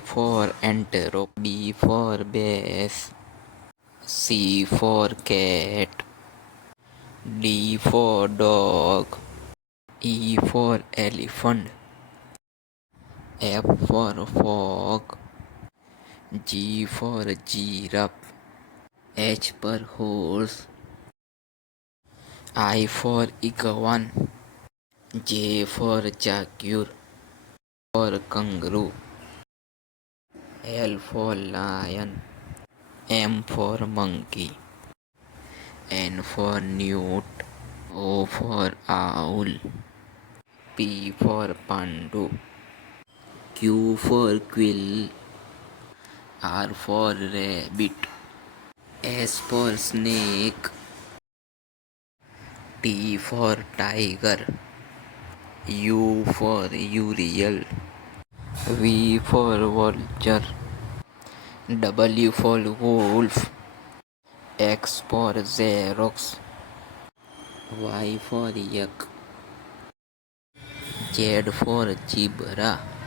for antelope. B for bass. C for cat. D for dog. E for elephant. F for frog. G for giraffe. H for horse. I for iguana. J for jaguar. For kangaroo. L for lion. M for monkey. N for newt. O for owl. P for pandu. Q for quill. R for rabbit. S for snake. T for tiger. U for uriel. V for vulture. W for wolf. X for xerox. Y for yak. Z for zebra.